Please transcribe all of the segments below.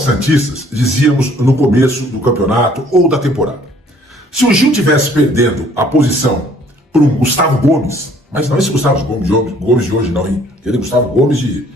nós santistas dizíamos no começo do campeonato ou da temporada. Se o Gil tivesse perdendo a posição para um Gustavo Gomes, mas não esse Gustavo Gomes de hoje não, hein? Aquele Gustavo Gomes de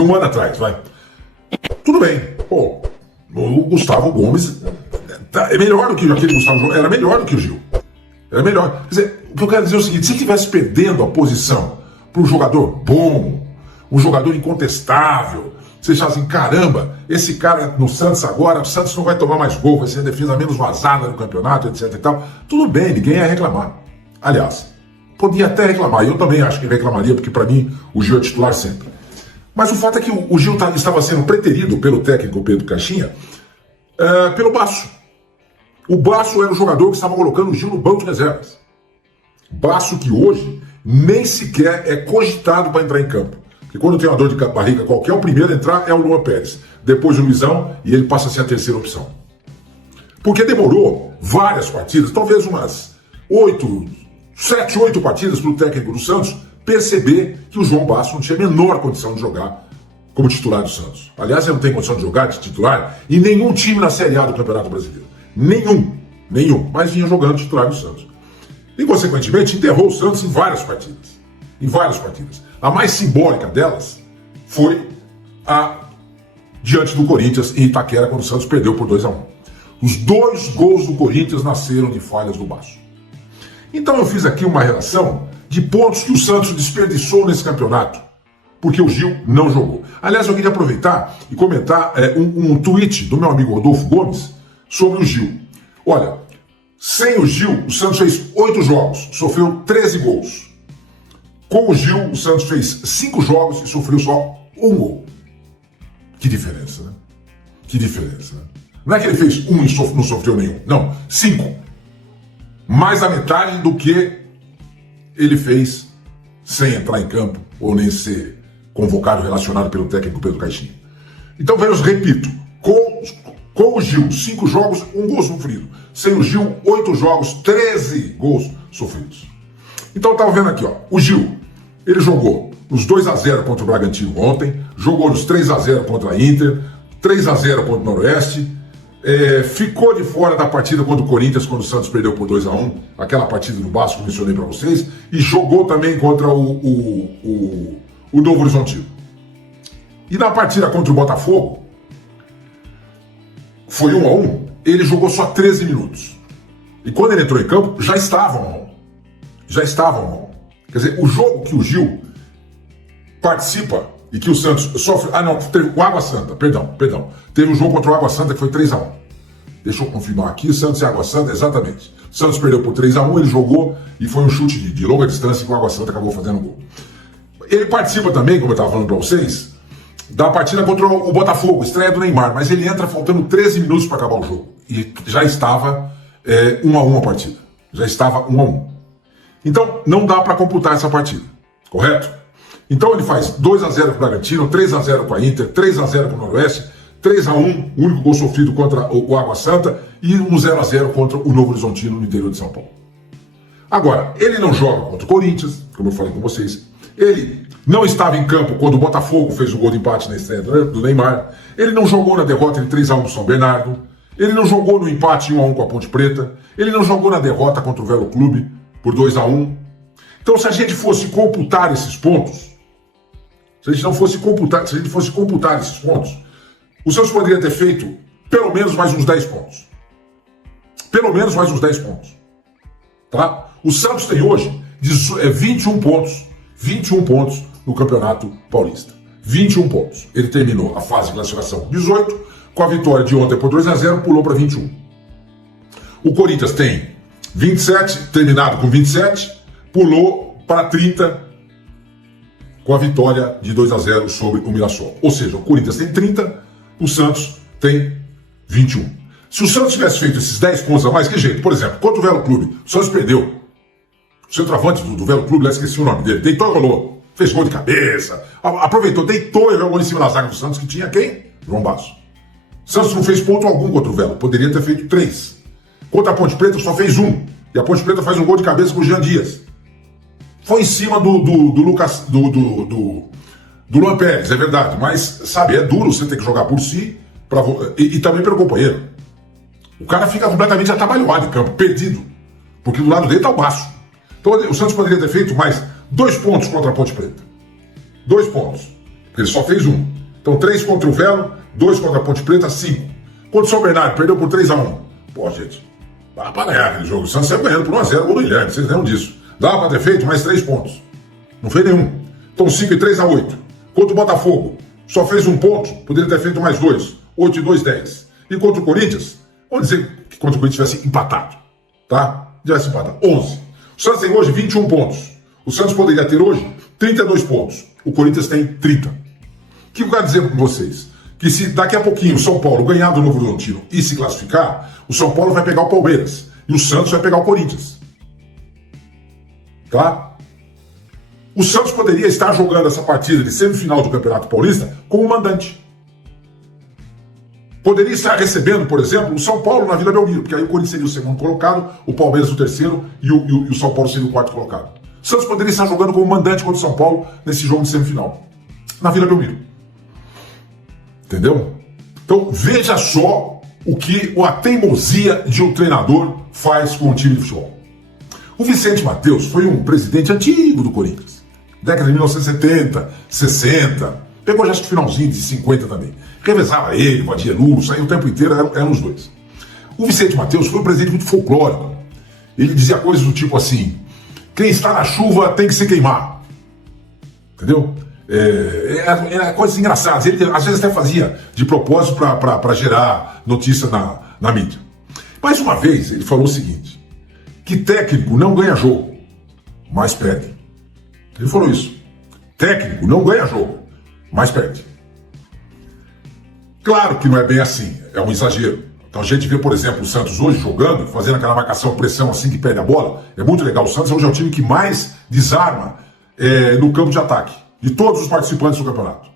um ano atrás, vai. Tudo bem, pô, o Gustavo Gomes é melhor do que aquele Gustavo Gomes, era melhor do que o Gil. Era melhor. Quer dizer, o que eu quero dizer é o seguinte, se ele estivesse perdendo a posição para um jogador bom, um jogador incontestável, você fala assim, caramba, esse cara no Santos agora, o Santos não vai tomar mais gol, vai ser a defesa menos vazada no campeonato, etc e tal. Tudo bem, ninguém ia reclamar. Aliás, podia até reclamar, eu também acho que reclamaria, porque para mim o Gil é titular sempre. Mas o fato é que o Gil estava sendo preterido pelo técnico Pedro Caixinha pelo Basso. O Basso era o jogador que estava colocando o Gil no banco de reservas. Basso que hoje nem sequer é cogitado para entrar em campo. Porque quando tem uma dor de barriga qualquer, o primeiro a entrar é o Luan Pérez. Depois o Luizão e ele passa a ser a terceira opção. Porque demorou várias partidas, talvez umas 7, 8 partidas para o técnico do Santos perceber que o João Basso não tinha a menor condição de jogar como titular do Santos. Aliás, ele não tem condição de jogar de titular em nenhum time na Série A do Campeonato Brasileiro. Nenhum. Mas vinha jogando titular do Santos. E, consequentemente, enterrou o Santos em várias partidas. A mais simbólica delas foi a diante do Corinthians em Itaquera, quando o Santos perdeu por 2-1. Os 2 gols do Corinthians nasceram de falhas do Basso. Então eu fiz aqui uma relação de pontos que o Santos desperdiçou nesse campeonato, porque o Gil não jogou. Aliás, eu queria aproveitar e comentar um tweet do meu amigo Rodolfo Gomes sobre o Gil. Olha, sem o Gil, o Santos fez 8 jogos, sofreu 13 gols. Com o Gil, o Santos fez 5 jogos e sofreu só 1 gol. Que diferença, né? Não é que ele fez 1 e não sofreu nenhum. Não, 5. Mais da metade do que ele fez sem entrar em campo ou nem ser convocado, relacionado pelo técnico Pedro Caixinha. Então, repito, com o Gil, 5 jogos, 1 gol sofrido. Sem o Gil, 8 jogos, 13 gols sofridos. Então eu estava vendo aqui, ó, o Gil, ele jogou nos 2-0 contra o Bragantino ontem, jogou nos 3-0 contra a Inter, 3-0 contra o Noroeste, ficou de fora da partida contra o Corinthians, quando o Santos perdeu por 2-1, aquela partida do Vasco que eu mencionei para vocês, e jogou também contra o Novo Horizontino. E na partida contra o Botafogo, foi 1-1, ele jogou só 13 minutos. E quando ele entrou em campo, já estava 1-1. Quer dizer, o jogo que o Gil participa e que o Santos sofre... teve o Água Santa, perdão. Teve um jogo contra o Água Santa que foi 3-1. Deixa eu confirmar aqui, Santos e Água Santa, exatamente. O Santos perdeu por 3-1, ele jogou e foi um chute de longa distância que o Água Santa acabou fazendo gol. Ele participa também, como eu estava falando para vocês, da partida contra o Botafogo, estreia do Neymar, mas ele entra faltando 13 minutos para acabar o jogo. E já estava 1-1 a partida. Então, não dá para computar essa partida, correto? Então ele faz 2-0 para o Bragantino, 3-0 para a Inter, 3-0 para o Noroeste, 3-1, o único gol sofrido contra o Água Santa, e um 0-0 contra o Novo Horizontino no interior de São Paulo. Agora, ele não joga contra o Corinthians, como eu falei com vocês. Ele não estava em campo quando o Botafogo fez o gol de empate na estreia do Neymar. Ele não jogou na derrota de 3-1 do São Bernardo. Ele não jogou no empate 1-1 com a Ponte Preta. Ele não jogou na derrota contra o Velo Clube por 2-1. Então, se a gente fosse computar esses pontos, se a gente fosse computar esses pontos, o Santos poderia ter feito pelo menos mais uns 10 pontos. Tá? O Santos tem hoje 21 pontos no Campeonato Paulista. 21 pontos. Ele terminou a fase de classificação 18, com a vitória de ontem por 2-0, pulou para 21. O Corinthians tem 27, terminado com 27, pulou para 30, com a vitória de 2-0 sobre o Mirassol. Ou seja, o Corinthians tem 30, o Santos tem 21. Se o Santos tivesse feito esses 10 pontos a mais, que jeito? Por exemplo, contra o Velo Clube, o Santos perdeu. O centroavante do Velo Clube, lá esqueci o nome dele, deitou e rolou. Fez gol de cabeça, aproveitou, deitou e jogou em cima da zaga do Santos, que tinha quem? João Basso. O Santos não fez ponto algum contra o Velo, poderia ter feito 3. Contra a Ponte Preta só fez 1. E a Ponte Preta faz um gol de cabeça com o Jean Dias. Foi em cima do Luan Pérez, é verdade. Mas, sabe, é duro você ter que jogar por si e também pelo companheiro. O cara fica completamente atabalhoado em campo, perdido. Porque do lado dele está o Baço. Então o Santos poderia ter feito mais 2 pontos contra a Ponte Preta. 2 pontos. Porque ele só fez 1. Então 3 contra o Velo, 2 contra a Ponte Preta, 5. Contra o São Bernardo, perdeu por 3-1. Pô, gente, dá pra ganhar aquele jogo. O Santos saiu ganhando por 1-0, gol do Guilherme, vocês lembram disso. Dava pra ter feito mais 3 pontos. Não fez nenhum. Então 5 e 3-8. Contra o Botafogo, só fez 1 ponto, poderia ter feito mais 2. 8 e 2, 10. E contra o Corinthians, vamos dizer que contra o Corinthians tivesse empatado. Tá? Tivesse empatado. 11. O Santos tem hoje 21 pontos. O Santos poderia ter hoje 32 pontos. O Corinthians tem 30. O que eu quero dizer com vocês? Que se daqui a pouquinho o São Paulo ganhar do Novo Horizontino e se classificar, o São Paulo vai pegar o Palmeiras. E o Santos vai pegar o Corinthians. Tá? O Santos poderia estar jogando essa partida de semifinal do Campeonato Paulista como mandante. Poderia estar recebendo, por exemplo, o São Paulo na Vila Belmiro, porque aí o Corinthians seria o segundo colocado, o Palmeiras o terceiro e o São Paulo seria o quarto colocado. O Santos poderia estar jogando como mandante contra o São Paulo nesse jogo de semifinal, na Vila Belmiro. Entendeu? Então veja só o que a teimosia de um treinador faz com o time de futebol. O Vicente Matheus foi um presidente antigo do Corinthians, década de 1970, 60, pegou já acho que finalzinho de 50 também. Revezava ele, o Adielu, saiu o tempo inteiro, eram os dois. O Vicente Matheus foi um presidente muito folclórico. Ele dizia coisas do tipo assim: quem está na chuva tem que se queimar. Entendeu? Era coisas engraçadas. Ele às vezes até fazia de propósito para gerar notícia na mídia. Mais uma vez, ele falou o seguinte: que técnico não ganha jogo, mas perde. Ele falou isso. Técnico não ganha jogo, mas perde. Claro que não é bem assim, é um exagero. Então a gente vê, por exemplo, o Santos hoje jogando, fazendo aquela marcação, pressão assim que perde a bola. É muito legal. O Santos hoje é o time que mais desarma no campo de ataque. De todos os participantes do campeonato.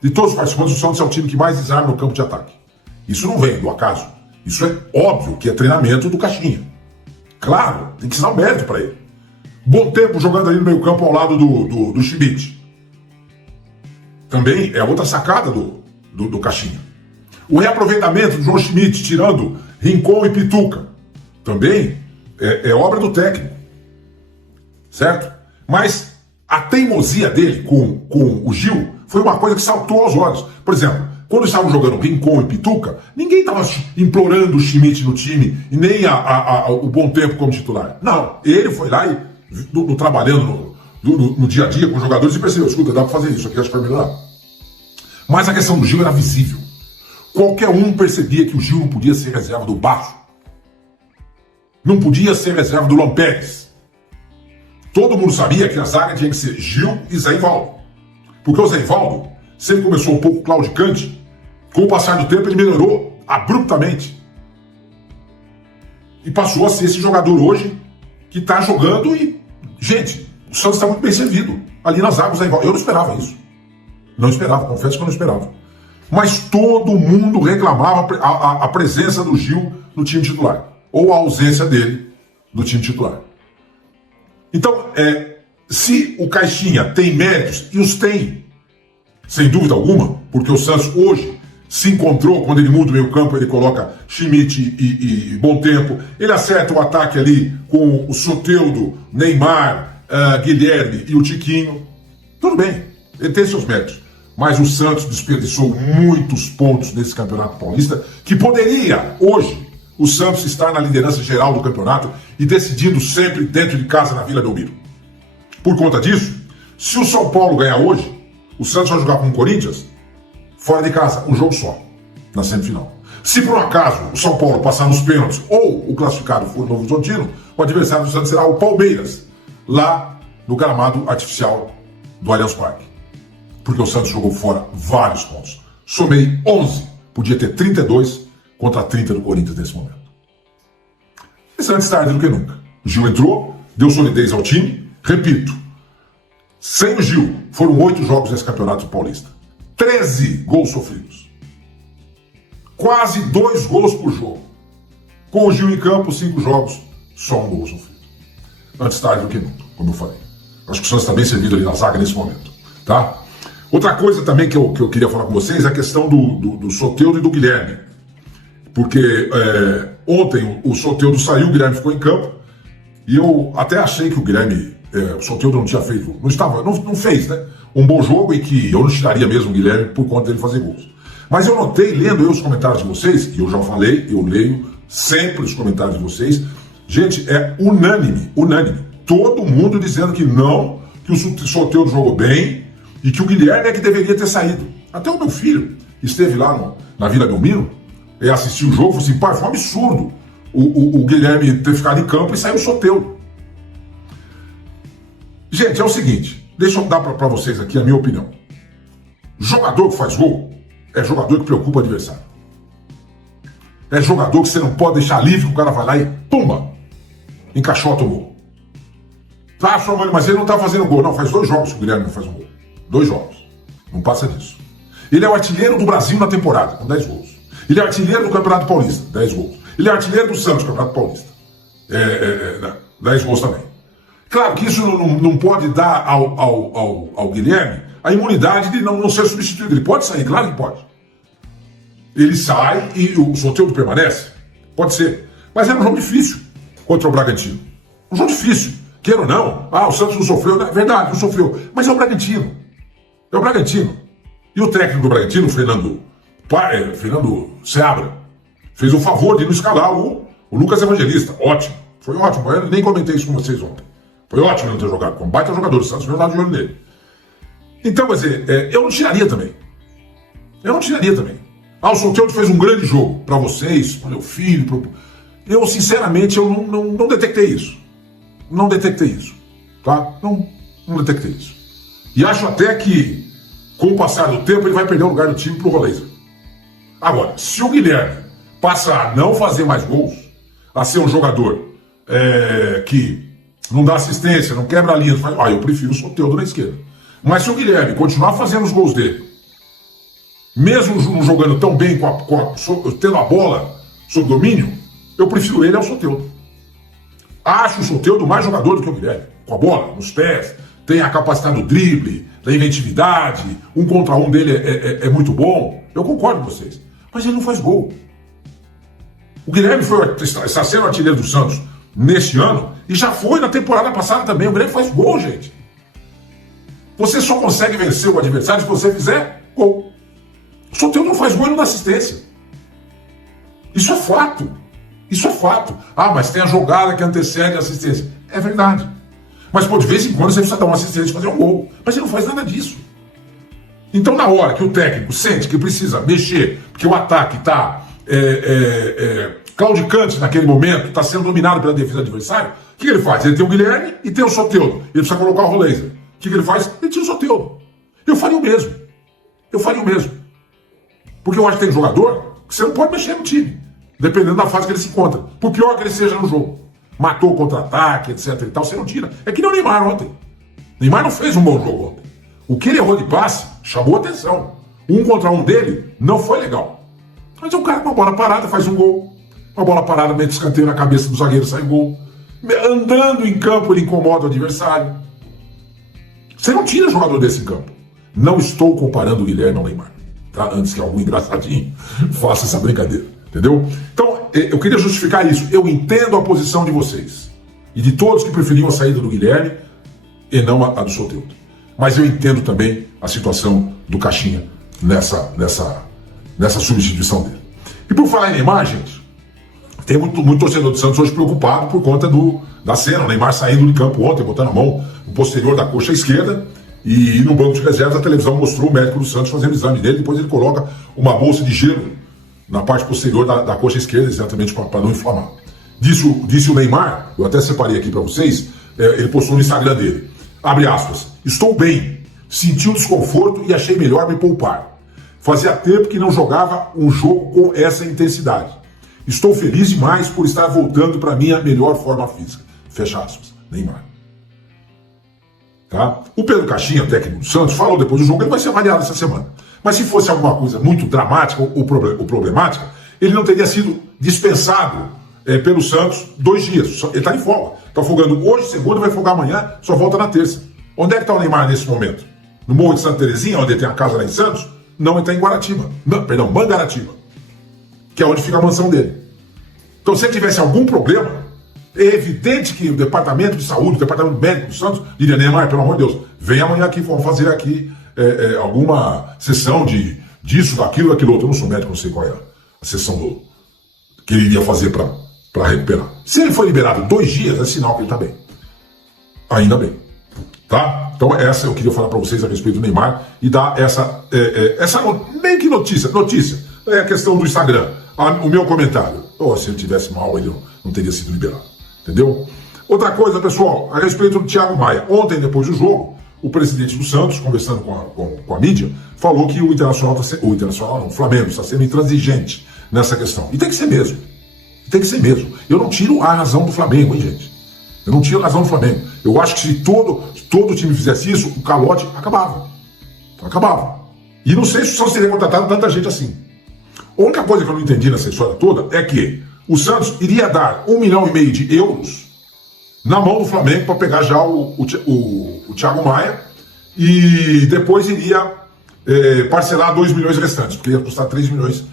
De todos os participantes, o Santos é o time que mais desarma no campo de ataque. Isso não vem do acaso. Isso é óbvio que é treinamento do Caixinha. Claro, tem que dar um mérito para ele. Bom tempo jogando ali no meio campo ao lado do Schmidt. Também é outra sacada do Caixinha. O reaproveitamento do João Schmidt, tirando Rincon e Pituca, também é obra do técnico. Certo? Mas a teimosia dele com o Gil foi uma coisa que saltou aos olhos. Por exemplo, quando estavam jogando Rincon e Pituca, ninguém estava implorando o Schmidt no time e nem o Bom Tempo como titular. Não, ele foi lá e trabalhando no dia a dia com os jogadores e percebeu: escuta, dá para fazer isso aqui, acho que vai melhorar. Mas a questão do Gil era visível. Qualquer um percebia que o Gil não podia ser reserva do Baço. Não podia ser reserva do Lampérez. Todo mundo sabia que a zaga tinha que ser Gil e Zé Ivaldo. Porque o Zé Ivaldo sempre começou um pouco claudicante. Com o passar do tempo ele melhorou abruptamente. E passou a ser esse jogador hoje que está jogando e... Gente, o Santos está muito bem servido. Ali nas zaga o Zé Ivaldo. Eu não esperava isso. Não esperava, confesso que eu não esperava. Mas todo mundo reclamava a presença do Gil no time titular. Ou a ausência dele no time titular. Então, se o Caixinha tem méritos, e os tem, sem dúvida alguma, porque o Santos hoje se encontrou, quando ele muda o meio campo, ele coloca Schmidt e Bom Tempo, ele acerta o ataque ali com o Soteldo, Neymar, Guilherme e o Tiquinho. Tudo bem, ele tem seus méritos. Mas o Santos desperdiçou muitos pontos nesse Campeonato Paulista, que poderia, hoje, o Santos estar na liderança geral do campeonato e decidindo sempre dentro de casa na Vila Belmiro. Por conta disso, se o São Paulo ganhar hoje, o Santos vai jogar com o Corinthians fora de casa, um jogo só, na semifinal. Se por um acaso o São Paulo passar nos pênaltis ou o classificado for o Novo Horizontino, o adversário do Santos será o Palmeiras, lá no gramado artificial do Allianz Parque. Porque o Santos jogou fora vários pontos. Somei 11, podia ter 32 contra 30 do Corinthians nesse momento. Isso é antes tarde do que nunca. O Gil entrou, deu solidez ao time. Repito, sem o Gil, foram 8 jogos nesse Campeonato Paulista. 13 gols sofridos. Quase 2 gols por jogo. Com o Gil em campo, 5 jogos, só 1 gol sofrido. Antes tarde do que nunca, como eu falei. Acho que o Santos está bem servido ali na zaga nesse momento. Tá? Outra coisa também que eu queria falar com vocês é a questão do Soteldo e do Guilherme. Porque ontem o Soteldo saiu, o Guilherme ficou em campo, e eu até achei que o Guilherme, o Soteldo não tinha feito, não fez, né? Um bom jogo e que eu não tiraria mesmo o Guilherme por conta dele fazer gols. Mas eu notei, lendo os comentários de vocês, que eu já falei, eu leio sempre os comentários de vocês, gente, é unânime, todo mundo dizendo que não, que o Soteldo jogou bem e que o Guilherme é que deveria ter saído. Até o meu filho, que esteve lá na Vila Belmiro, assistiu o jogo, falou assim, pai, foi um absurdo o Guilherme ter ficado em campo e saiu o Soteldo. Gente, é o seguinte, deixa eu dar para vocês aqui a minha opinião. Jogador que faz gol é jogador que preocupa o adversário. É jogador que você não pode deixar livre, que o cara vai lá e pumba, encaixota o gol. Tá, mas ele não tá fazendo gol. Não, faz 2 jogos que o Guilherme não faz um gol. 2 jogos. Não passa disso. Ele é o artilheiro do Brasil na temporada, com 10 gols. Ele é artilheiro do Campeonato Paulista, 10 gols. Ele é artilheiro do Santos, Campeonato Paulista. 10 gols também. Claro que isso não pode dar ao Guilherme a imunidade de não ser substituído. Ele pode sair, claro que pode. Ele sai e o Soteldo permanece? Pode ser. Mas era um jogo difícil contra o Bragantino. Um jogo difícil. Queira ou não. O Santos não sofreu. É verdade, não sofreu. Mas é o Bragantino. É o Bragantino. E o técnico do Bragantino, Fernando Seabra, fez o favor de não escalar o Lucas Evangelista. Ótimo. Foi ótimo. Eu nem comentei isso com vocês ontem. Foi ótimo não ter jogado. Com um baita jogador do Santos, foi lá de olho nele. Então, quer dizer, eu não tiraria também. O Soteldo fez um grande jogo para vocês, para meu filho. Eu, sinceramente, eu não detectei isso. Não detectei isso. Tá? Não detectei isso. E acho até que, com o passar do tempo, ele vai perder o lugar do time pro Roleza. Agora, se o Guilherme passa a não fazer mais gols, a ser um jogador que não dá assistência, não quebra a linha, eu prefiro o Soteldo na esquerda. Mas se o Guilherme continuar fazendo os gols dele, mesmo não jogando tão bem, tendo a bola sob domínio, eu prefiro ele ao Soteldo. Acho o Soteldo mais jogador do que o Guilherme. Com a bola, nos pés, tem a capacidade do drible, da inventividade, 1 contra 1 dele é muito bom. Eu concordo com vocês. Mas ele não faz gol. O Guilherme está sendo artilheiro do Santos neste ano e já foi na temporada passada também. O Guilherme faz gol, gente. Você só consegue vencer o adversário se você fizer gol. O Soteldo não faz gol e não dá assistência. Isso é fato. Mas tem a jogada que antecede a assistência. É verdade. Mas, de vez em quando você precisa dar uma assistência e fazer um gol. Mas ele não faz nada disso. Então, na hora que o técnico sente que precisa mexer, porque o ataque está claudicante naquele momento, está sendo dominado pela defesa adversária, o que ele faz? Ele tem o Guilherme e tem o Soteldo. Ele precisa colocar o Roleza. O que ele faz? Ele tira o Soteldo. Eu faria o mesmo. Porque eu acho que tem jogador que você não pode mexer no time, dependendo da fase que ele se encontra. Por pior que ele seja no jogo. Matou o contra-ataque, etc e tal, você não tira. É que nem o Neymar ontem. O Neymar não fez um bom jogo ontem. O que ele errou de passe chamou atenção. 1 contra 1 dele não foi legal. Mas o cara com uma bola parada faz um gol. Uma bola parada, mete escanteio na cabeça do zagueiro, sai gol. Andando em campo, ele incomoda o adversário. Você não tira jogador desse em campo. Não estou comparando o Guilherme ao Neymar. Tá? Antes que algum engraçadinho faça essa brincadeira. Entendeu? Então, eu queria justificar isso. Eu entendo a posição de vocês. E de todos que preferiam a saída do Guilherme e não a do Soteldo. Mas eu entendo também a situação do Caixinha nessa substituição dele. E por falar em Neymar, gente, tem muito torcedor do Santos hoje preocupado por conta da cena. O Neymar saindo de campo ontem, botando a mão no posterior da coxa esquerda, e no banco de reservas a televisão mostrou o médico do Santos fazendo o exame dele, depois ele coloca uma bolsa de gelo na parte posterior da coxa esquerda, exatamente para não inflamar. Disse o Neymar, eu até separei aqui para vocês, ele postou no Instagram dele, abre aspas, estou bem, senti um desconforto e achei melhor me poupar. Fazia tempo que não jogava um jogo com essa intensidade. Estou feliz demais por estar voltando para minha melhor forma física. Fecha aspas. Neymar. Tá? O Pedro Caixinha, técnico do Santos, falou depois do jogo que ele vai ser avaliado essa semana. Mas se fosse alguma coisa muito dramática ou problemática, ele não teria sido dispensado pelo Santos 2 dias. Ele está em folga. Está folgando hoje, segunda, vai folgar amanhã, só volta na terça. Onde é que está o Neymar nesse momento? no Morro de Santa Terezinha, onde ele tem a casa lá em Santos, não, ele está em Guaratiba. Não, perdão, Mangaratiba, que é onde fica a mansão dele. Então, se ele tivesse algum problema, é evidente que o departamento de saúde, o departamento médico do Santos, diria: Neymar, pelo amor de Deus, vem amanhã aqui, vamos fazer aqui alguma sessão disso, daquilo, daquilo outro. Eu não sou médico, não sei qual é a sessão que ele iria fazer para recuperar. Se ele foi liberado 2 dias, é sinal que ele está bem. Ainda bem. Tá? Então essa eu queria falar para vocês a respeito do Neymar e dar essa meio que notícia, é a questão do Instagram, o meu comentário. Se ele tivesse mal, ele não teria sido liberado. Entendeu? Outra coisa, pessoal, a respeito do Thiago Maia. Ontem, depois do jogo, o presidente do Santos, conversando com a mídia, falou que o Flamengo está sendo intransigente nessa questão. E tem que ser mesmo. Tem que ser mesmo. Eu não tiro a razão do Flamengo, hein, gente? Eu não tiro a razão do Flamengo. Eu acho que se todo time fizesse isso, o calote acabava. Acabava. E não sei se o Santos teria contratado tanta gente assim. A única coisa que eu não entendi nessa história toda é que o Santos iria dar 1,5 milhão de euros na mão do Flamengo para pegar já o Thiago Maia e depois iria parcelar 2 milhões restantes, porque ia custar 3,5 milhões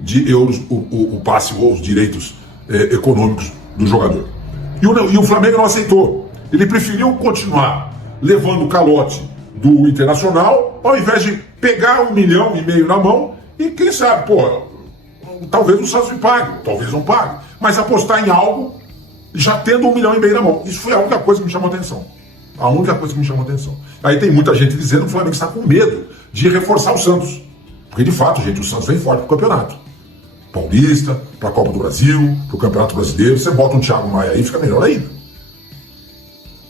de euros o passe ou os direitos econômicos do jogador. E o Flamengo não aceitou. Ele preferiu continuar levando o calote do Internacional ao invés de pegar 1,5 milhão na mão e quem sabe, talvez o Santos me pague, talvez não pague, mas apostar em algo já tendo 1,5 milhão na mão. Isso foi a única coisa que me chamou a atenção. A única coisa que me chamou a atenção. Aí tem muita gente dizendo que o Flamengo está com medo de reforçar o Santos. Porque de fato, gente, o Santos vem forte pro campeonato. Paulista, pra Copa do Brasil, pro Campeonato Brasileiro. Você bota um Thiago Maia aí, fica melhor ainda.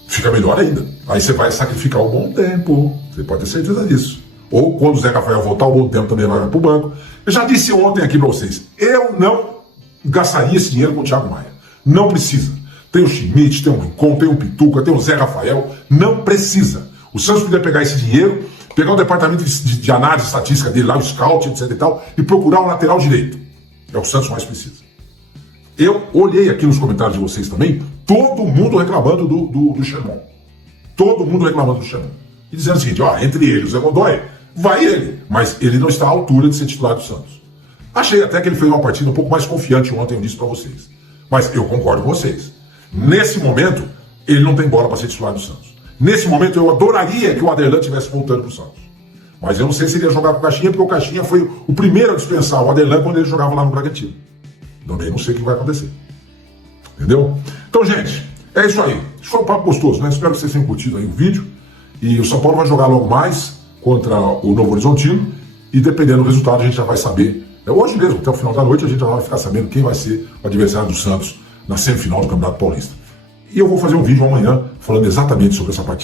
Fica melhor ainda. Aí você vai sacrificar o bom tempo. Você pode ter certeza disso. Ou quando o Zé Rafael voltar, o bom tempo também vai pro banco. Eu já disse ontem aqui pra vocês, eu não gastaria esse dinheiro com o Thiago Maia. Não precisa. Tem o Schmidt, tem o Rincon, tem o Pituca, tem o Zé Rafael. Não precisa. O Santos poderia pegar esse dinheiro, pegar o departamento de análise estatística dele lá, o scout, etc e tal, e procurar o lateral direito. É o que o Santos mais precisa. Eu olhei aqui nos comentários de vocês também, todo mundo reclamando do Xermon. Todo mundo reclamando do Xermon. E dizendo o seguinte, entre ele e o Zé Godoy, vai ele. Mas ele não está à altura de ser titular do Santos. Achei até que ele fez uma partida um pouco mais confiante ontem, eu disse para vocês. Mas eu concordo com vocês. Nesse momento, ele não tem bola para ser titular do Santos. Nesse momento, eu adoraria que o Aderlan estivesse voltando para o Santos. Mas eu não sei se ele ia jogar com o Caixinha, porque o Caixinha foi o primeiro a dispensar o Aderlan quando ele jogava lá no Bragantino. Também não sei o que vai acontecer. Entendeu? Então, gente, é isso aí. Isso foi um papo gostoso, né? Espero que vocês tenham curtido aí o vídeo. E o São Paulo vai jogar logo mais contra o Novo Horizontino. E dependendo do resultado, a gente já vai saber. Hoje mesmo, até o final da noite, a gente já vai ficar sabendo quem vai ser o adversário do Santos na semifinal do Campeonato Paulista. E eu vou fazer um vídeo amanhã falando exatamente sobre essa partida.